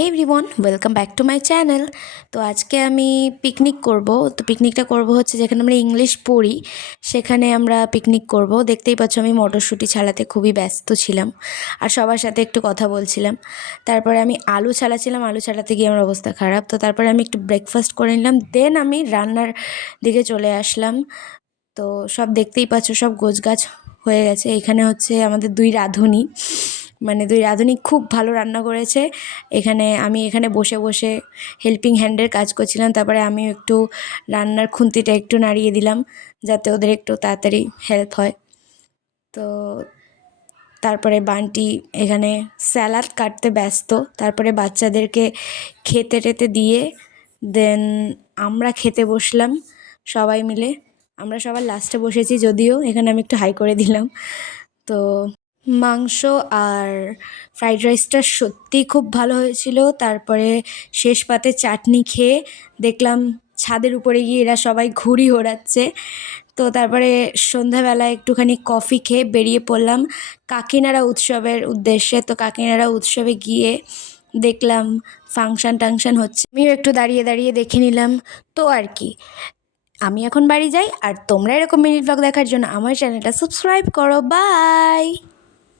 Hey everyone, welcome back to my channel. তো আজকে আমি পিকনিক করব। তো পিকনিকটা করব হচ্ছে যেখানে আমরা ইংলিশ পড়ি, সেখানে আমরা পিকনিক করব। দেখতেই পাচ্ছ আমি মটরশুঁটি ছাড়াতে খুবই ব্যস্ত ছিলাম আর সবার সাথে একটু কথা বলছিলাম। তারপরে আমি আলু ছাড়াচ্ছিলাম, আলু ছাড়াতে গিয়ে আমার অবস্থা খারাপ। তো তারপরে আমি একটু ব্রেকফাস্ট করে নিলাম, দেন আমি রান্নার দিকে চলে আসলাম। তো সব দেখতেই পাচ্ছ, সব গোছগাছ হয়ে গেছে। এখানে হচ্ছে আমাদের দুই রাঁধুনি, মানে দুই রাঁধুনি খুব ভালো রান্না করেছে। আমি এখানে বসে বসে হেল্পিং হ্যান্ডের কাজ করছিলাম। তারপরে আমি একটু রান্নার খুন্তিটা একটু নাড়িয়ে দিলাম যাতে ওদের একটু তাড়াতাড়ি হেল্প হয়। তো তারপরে বান্টি এখানে স্যালাড কাটতে ব্যস্ত। তারপরে বাচ্চাদেরকে খেতে টেতে দিয়ে দেন আমরা খেতে বসলাম সবাই মিলে। আমরা সবার লাস্টে বসেছি, যদিও এখানে আমি একটু হাই করে দিলাম। তো মাংস আর ফ্রাইড রাইসটা সত্যিই খুব ভালো হয়েছিল। তারপরে শেষ পাতে চাটনি খেয়ে দেখলাম ছাদের উপরে গিয়ে এরা সবাই ঘুড়ি ওড়াচ্ছে। তো তারপরে সন্ধ্যাবেলায় একটুখানি কফি খেয়ে বেরিয়ে পড়লাম কাকিনাড়া উৎসবের উদ্দেশ্যে। তো কাকিনাড়া উৎসবে গিয়ে দেখলাম ফাংশন টাংশন হচ্ছে, আমিও একটু দাঁড়িয়ে দাঁড়িয়ে দেখে নিলাম। তো আর কি, আমি এখন বাড়ি যাই, আর তোমরা এরকম মিনি ব্লগ দেখার জন্য আমার চ্যানেলটা সাবস্ক্রাইব করো। বাই।